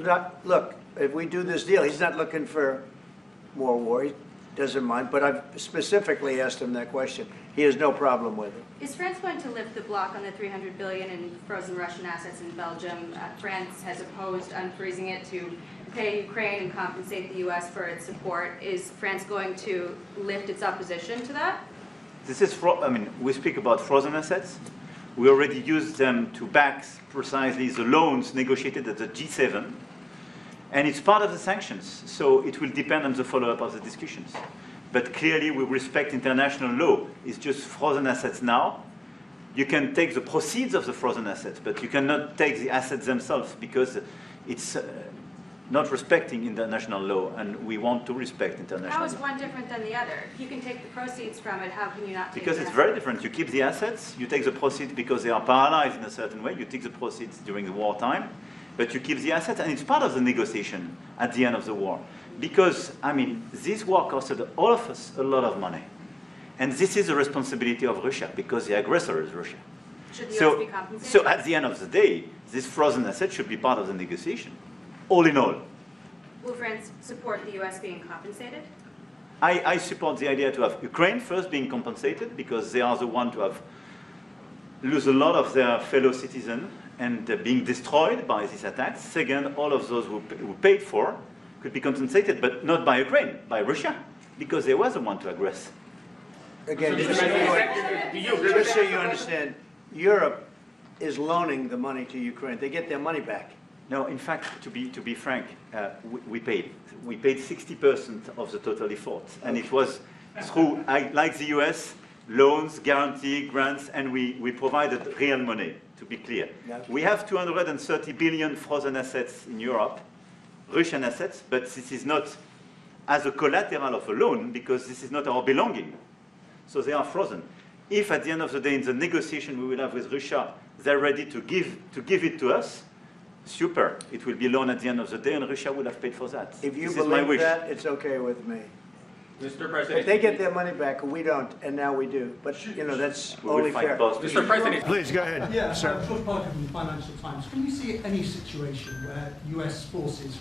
look, if we do this deal, he's not looking for more war. He doesn't mind, but I've specifically asked him that question. He has no problem with it. Is France going to lift the block on the $300 billion in frozen Russian assets in Belgium? France has opposed unfreezing it to pay Ukraine and compensate the U.S. for its support. Is France going to lift its opposition to that? This is, we speak about frozen assets. We already used them to back precisely the loans negotiated at the G7. And it's part of the sanctions, so it will depend on the follow-up of the discussions. But clearly, we respect international law. It's just frozen assets now. You can take the proceeds of the frozen assets, but you cannot take the assets themselves because it's not respecting international law, and we want to respect international law. How is one different than the other? If you can take the proceeds from it, how can you not take Because it's very different. You keep the assets, you take the proceeds because they are paralyzed in a certain way. You take the proceeds during the wartime, but you keep the assets, and it's part of the negotiation at the end of the war. Because, this war costed all of us a lot of money. And this is the responsibility of Russia, because the aggressor is Russia. Should the U.S. be compensated? So at the end of the day, this frozen asset should be part of the negotiation, all in all. Will France support the U.S. being compensated? I support the idea to have Ukraine first being compensated, because they are the ones to have lose a lot of their fellow citizens and being destroyed by these attacks. Second, all of those who paid for could be compensated, but not by Ukraine, by Russia, because they were the one to aggress. Again, just so you understand, Europe is loaning the money to Ukraine. They get their money back. No, in fact, to be frank, we paid 60% of the total effort, and it was through, like the US, loans, guarantee, grants, and we provided real money. To be clear, we have 230 billion frozen assets in Europe, Russian assets, but this is not as a collateral of a loan because this is not our belonging. So they are frozen. If at the end of the day, in the negotiation we will have with Russia, they're ready to give it to us, super. It will be loan at the end of the day, and Russia will have paid for that. If you believe that, it's okay with me. Mr. President, if they get their money back, we don't, and now we do. But that's only fair. Mr. President, please go ahead. Yeah, George Parker from the Financial Times. Can you see any situation where U.S. forces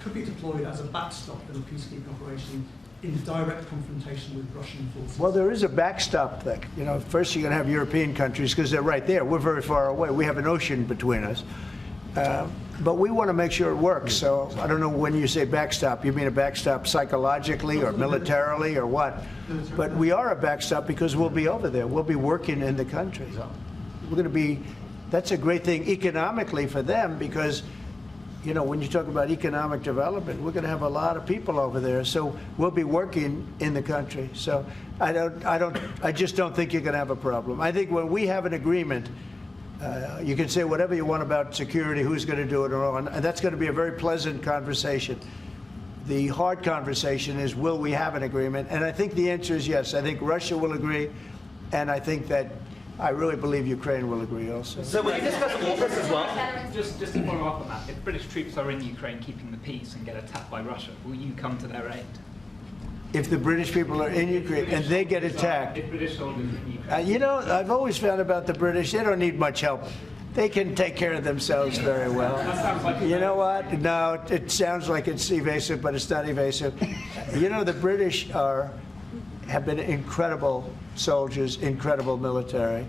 could be deployed as a backstop in a peacekeeping operation in direct confrontation with Russian forces? Well, there is a backstop thing. First you're going to have European countries because they're right there. We're very far away. We have an ocean between us. But we want to make sure it works. So I don't know when you say backstop, you mean a backstop psychologically or militarily or what? But we are a backstop because we'll be over there. We'll be working in the country. We're going to be, that's a great thing economically for them because, when you talk about economic development, we're going to have a lot of people over there. So we'll be working in the country. So I just don't think you're going to have a problem. I think when we have an agreement, you can say whatever you want about security, who's going to do it, and that's going to be a very pleasant conversation. The hard conversation is, will we have an agreement? And I think the answer is yes. I think Russia will agree, and I really believe Ukraine will agree also. So will you discuss AUKUS as well? Just to follow up on that, if British troops are in Ukraine keeping the peace and get attacked by Russia, will you come to their aid? If the British people are in Ukraine and they get attacked, If British soldiers in Ukraine. I've always found about the British, they don't need much help. They can take care of themselves very well. You know what? No, it sounds like it's evasive, but it's not evasive. The British have been incredible soldiers, incredible military,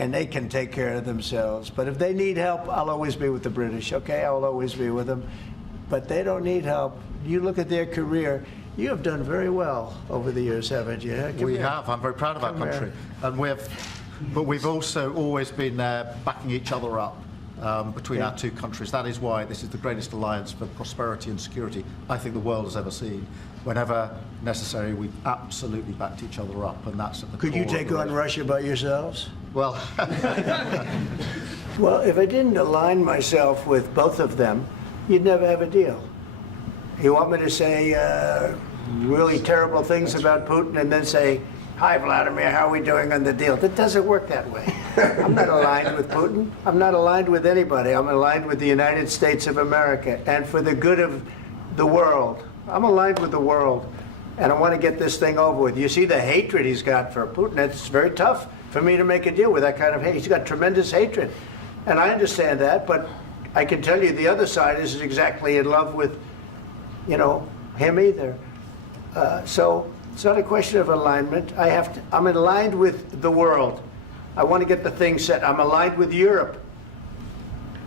and they can take care of themselves. But if they need help, I'll always be with the British, okay? I'll always be with them. But they don't need help. You look at their career. You have done very well over the years, haven't you? We have. I'm very proud of our country. And but we've also always been there backing each other up between our two countries. That is why this is the greatest alliance for prosperity and security I think the world has ever seen. Whenever necessary, we've absolutely backed each other up, and that's at the core. Could you take on Russia by yourselves? Well, well, if I didn't align myself with both of them, you'd never have a deal. You want me to say really terrible things about Putin and then say, hi, Vladimir, how are we doing on the deal? That doesn't work that way. I'm not aligned with Putin. I'm not aligned with anybody. I'm aligned with the United States of America. And for the good of the world, I'm aligned with the world. And I want to get this thing over with. You see the hatred he's got for Putin. It's very tough for me to make a deal with that kind of hate. He's got tremendous hatred. And I understand that, but I can tell you the other side isn't exactly in love with, him either. So it's not a question of alignment. I'm aligned with the world. I want to get the thing set. I'm aligned with Europe.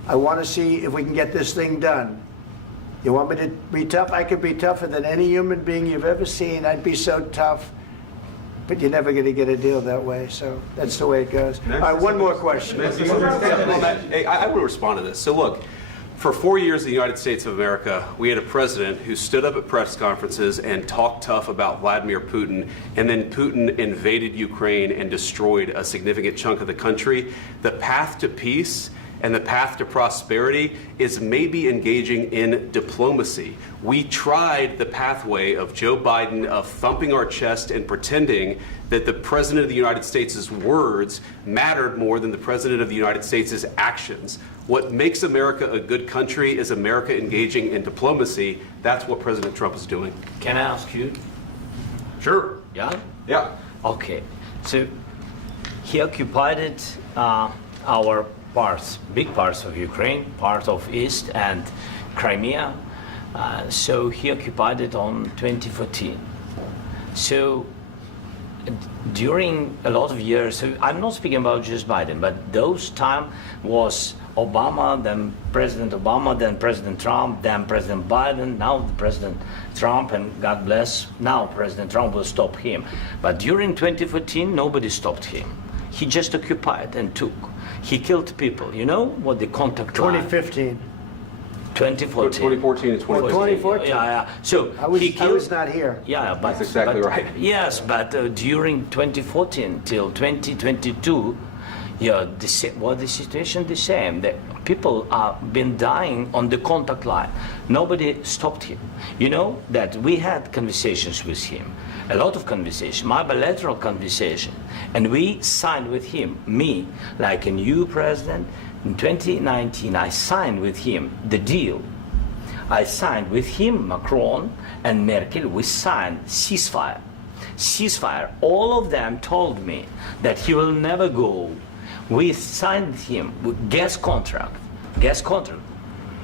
I want to see if we can get this thing done. You want me to be tough? I could be tougher than any human being you've ever seen. I'd be so tough. But you're never going to get a deal that way. So that's the way it goes. All right, one more question. Hey, I want to respond to this. So look, for 4 years in the United States of America, we had a president who stood up at press conferences and talked tough about Vladimir Putin, and then Putin invaded Ukraine and destroyed a significant chunk of the country. The path to peace and the path to prosperity is maybe engaging in diplomacy. We tried the pathway of Joe Biden of thumping our chest and pretending that the President of the United States' words mattered more than the President of the United States' actions. What makes America a good country is America engaging in diplomacy. That's what President Trump is doing. Can I ask you? Sure. Yeah? Yeah. Okay. So he occupied our parts, big parts of Ukraine, part of East and Crimea. So he occupied it on 2014. So during a lot of years, so I'm not speaking about just Biden, but those time was Obama, then President Obama, then President Trump, then President Biden, now President Trump, and God bless, now President Trump will stop him. But during 2014, nobody stopped him. He just occupied and took. He killed people. You know what the contact line? 2015. 2014. 2014 and 2014. 2014. Yeah. So I was, he killed. I was not here. Yeah, but That's exactly right. Yes, but during 2014 till 2022, yeah, the situation the same. The people have been dying on the contact line. Nobody stopped him. You know that we had conversations with him, a lot of conversation, my bilateral conversation, and we signed with him, me, like a new president. In 2019, I signed with him the deal. I signed with him, Macron and Merkel, we signed ceasefire. Ceasefire. All of them told me that he will never go. We signed him with gas contract. Gas contract.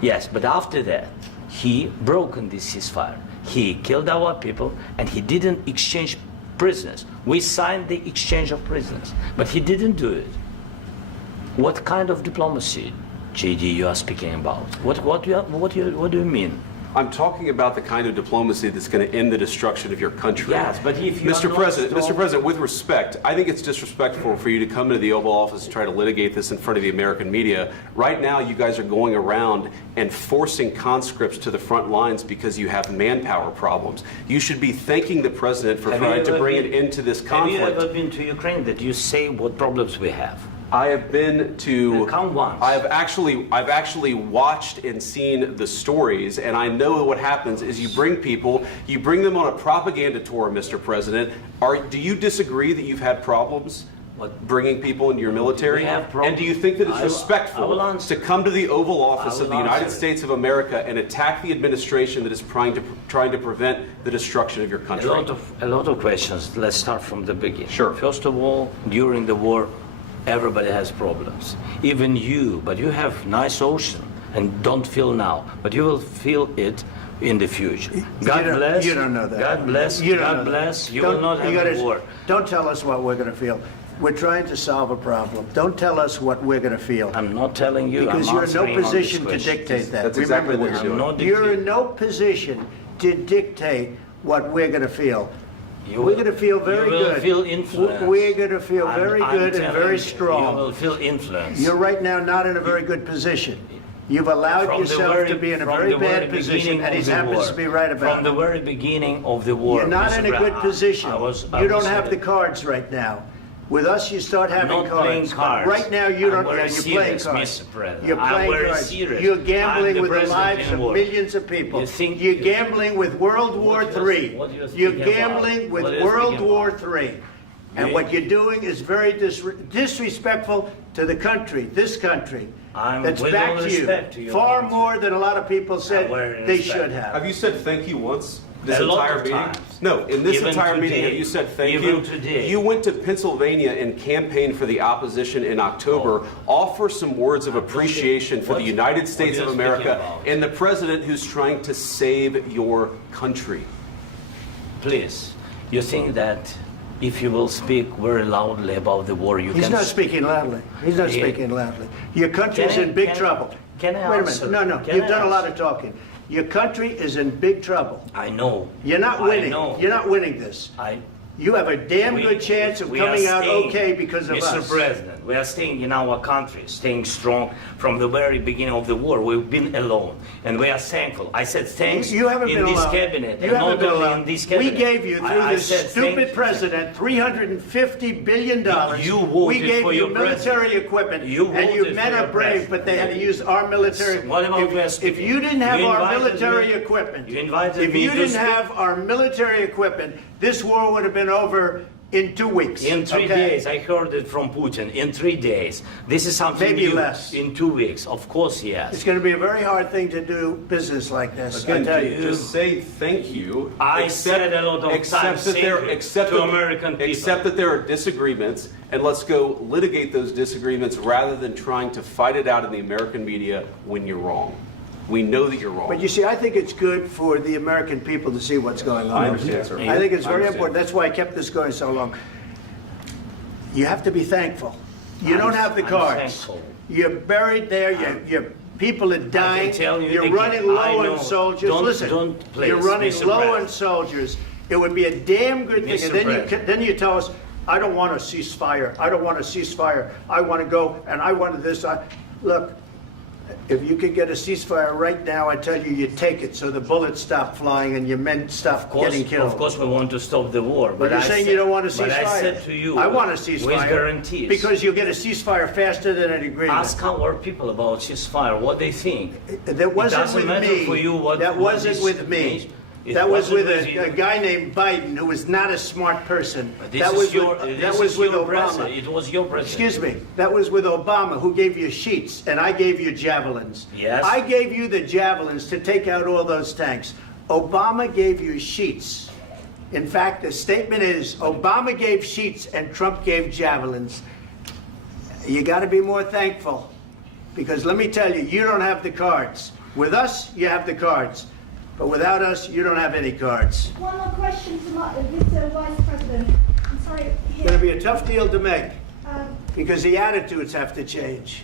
Yes, but after that, he broken this ceasefire. He killed our people and he didn't exchange prisoners. We signed the exchange of prisoners, but he didn't do it. What kind of diplomacy, JD, you are speaking about? What do you mean? I'm talking about the kind of diplomacy that's going to end the destruction of your country. Yes, but if you Mr. are President, not Mr. President, with respect, I think it's disrespectful for you to come into the Oval Office and try to litigate this in front of the American media. Right now, you guys are going around and forcing conscripts to the front lines because you have manpower problems. You should be thanking the President for trying to bring an end to this conflict. Have you ever been to Ukraine that you say what problems we have? I have been to. Come once. I've actually watched and seen the stories, and I know what happens is you bring them on a propaganda tour, Mr. President. Do you disagree that you've had problems bringing people into your military? We have problems. And do you think that it's respectful to come to the Oval Office of the United States of America and attack the administration that is trying to prevent the destruction of your country? A lot of questions. Let's start from the beginning. Sure. First of all, during the war, everybody has problems, even you, but you have nice ocean and don't feel now, but you will feel it in the future. God bless. You don't know that. God bless. You don't God know bless. that. You will not have a war. Don't tell us what we're going to feel. We're trying to solve a problem. Don't tell us what we're going to feel. I'm not telling you. Because I'm you're in no answering on this position to question. dictate that. That's Remember exactly what this. you're doing. I'm not You're in dictating. no position to dictate what we're going to feel. You We're will- going to feel very you will good. feel influenced. We're going to feel very I'm good and telling very you, strong. You will feel influence. You're right now not in a very good position. You've allowed From the yourself very- to be in a from very the very bad position, beginning and he of the happens war. to be right about From the it. very beginning of the war. You're not Mr. in a good Brown, position. I was You don't have the cards right now. With us, you start having not playing cards. cards. Right now, you don't. I'm very You're playing serious, cards. Mr. President. You're I'm playing very cards. serious. You're I'm gambling the with the president lives in of war. millions of people. You think- You're gambling with World War III. what you're You're speaking gambling about? with What you're World speaking War about? III. And what you're doing is very disrespectful to the country, this country. I'm That's with all back to respect to you. your Far country. more than a lot of people said very they respect. should have. Have you said thank you once? This A lot entire of meeting? times. No, in this Even entire meeting, today. have you said thank Even you? today. You went to Pennsylvania and campaigned for the opposition in October. Offer some words of appreciation for the United States what of are you speaking America about? and the president who's trying to save your country. Please, you think that if you will speak very loudly about the war, you He's can... not speaking loudly. He's not Yeah. speaking loudly. Your country is Can I- in big can I- trouble. can I Wait a answer? minute. No, Can you've I done a lot answer? of talking. Your country is in big trouble. I know. You're not I winning. know. You're not winning this. You have a damn We- good chance of we are coming out staying, okay because of Mr. us. President, we are staying in our country, staying strong from the very beginning of the war. We've been alone, and we are thankful. I said thanks You haven't in been this alone. cabinet, You and haven't not been only alone. in this We cabinet. gave you, through I this said stupid thank- president, $350 billion. You voted We gave for you your military president. equipment, You and you voted men for are your brave, president. but they had to use our military. What about we are If speaking? you didn't have You our invited military me- equipment, you invited if me you to didn't speak. have our military equipment, this war would have been over in 2 weeks. In 3 okay? days, I heard it from Putin. In 3 days, this is something Maybe new. less. In 2 weeks, of course, yes. It's going to be a very hard thing to do business like this. I Again, tell you. just say thank you. I said a lot of times thank you to American people. Accept that there are disagreements, and let's go litigate those disagreements rather than trying to fight it out in the American media when you're wrong. We know that you're wrong. But you see, I think it's good for the American people to see what's going on. I understand, sir. I think it's I very understand. important. That's why I kept this going so long. You have to be thankful. You don't have the I'm cards. thankful. You're buried there. Your people are dying. tell you You're again, running I low know. on soldiers. Don't- Listen, don't, please, you're running Mr. low President. on soldiers. It would be a damn good thing. Mr. And then President. then you tell us, I don't want a ceasefire. I don't want a ceasefire. I want to go and I want this. Look, if you could get a ceasefire right now, I tell you, you take it so the bullets stop flying and your men stop getting killed. Of course, we want to stop the war. But you're I saying said- you don't want a ceasefire. But I said to you, I want a with ceasefire. guarantees. Because you'll get a ceasefire faster than an agreement. Ask our people about ceasefire, what they think. That wasn't doesn't with matter me. for you what- That what wasn't this with me. means. It That was wasn't with with a you. guy named Biden who was not a smart person. But this That is was your, with, this that was is with your Obama. president. It was your president. Excuse me. That was with Obama, who gave you sheets, and I gave you javelins. Yes. I gave you the javelins to take out all those tanks. Obama gave you sheets. In fact, the statement is Obama gave sheets and Trump gave javelins. You got to be more thankful, because let me tell you, you don't have the cards. With us, you have the cards. But without us, you don't have any cards. One more question to Mr. Vice President. I'm sorry. It's going to be a tough deal to make, Um, because the attitudes have to change.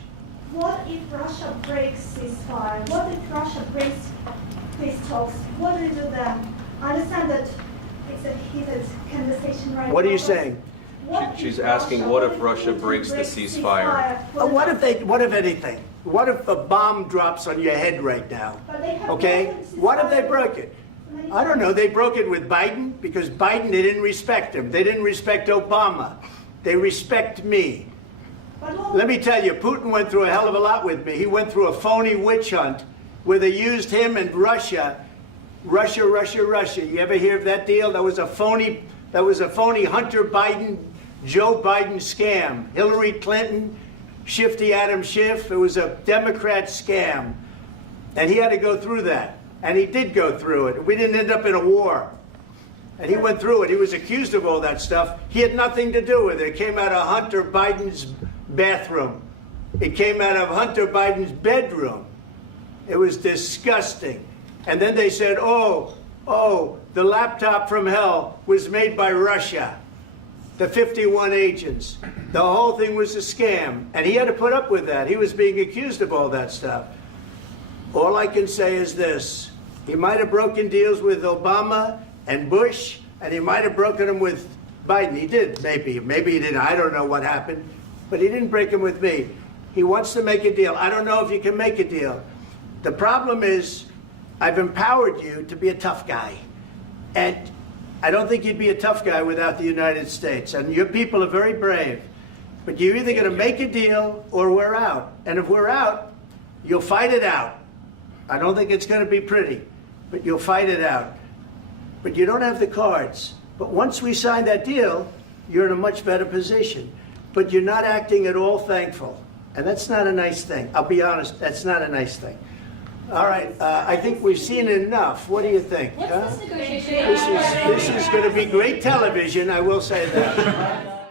what if Russia breaks ceasefire? What if Russia breaks peace talks? What do you do then? I understand that it's a heated conversation right now. What are you but saying? what if She's asking, what if Russia Putin breaks the breaks ceasefire? What if anything? What if a bomb drops on your head right now? But they have Okay? broken What if they ceasefire broke it? many I don't know. They broke it with Biden because Biden, they didn't respect him. They didn't respect Obama. They respect me. But what- Let me tell you, Putin went through a hell of a lot with me. He went through a phony witch hunt where they used him and Russia. Russia. You ever hear of that deal? That was a phony Hunter Biden, Joe Biden scam. Hillary Clinton, Shifty Adam Schiff. It was a Democrat scam. And he had to go through that. And he did go through it. We didn't end up in a war. And he went through it. He was accused of all that stuff. He had nothing to do with it. It came out of Hunter Biden's bathroom. It came out of Hunter Biden's bedroom. It was disgusting. And then they said, oh, the laptop from hell was made by Russia. The 51 agents. The whole thing was a scam. And he had to put up with that. He was being accused of all that stuff. All I can say is this. He might have broken deals with Obama and Bush, and he might have broken them with Biden. He did, maybe. Maybe he didn't. I don't know what happened. But he didn't break them with me. He wants to make a deal. I don't know if you can make a deal. The problem is, I've empowered you to be a tough guy. And I don't think you'd be a tough guy without the United States. And your people are very brave. But you're either going to make a deal or we're out. And if we're out, you'll fight it out. I don't think it's going to be pretty, but you'll fight it out. But you don't have the cards. But once we sign that deal, you're in a much better position. But you're not acting at all thankful. And that's not a nice thing. I'll be honest, that's not a nice thing. All right, I think we've seen enough. What do you think? What's huh? this negotiation? This is going to be great television, I will say that.